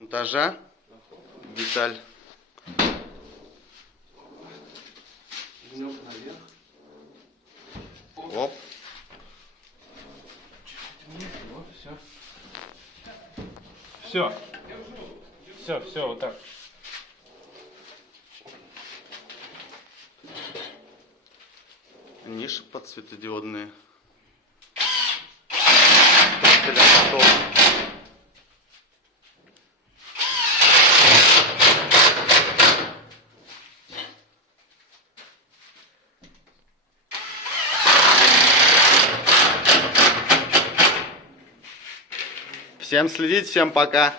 Монтажа. Деталь. Оп. Все, вот так. Ниши под светодиодные. Готов. Всем следить, всем пока.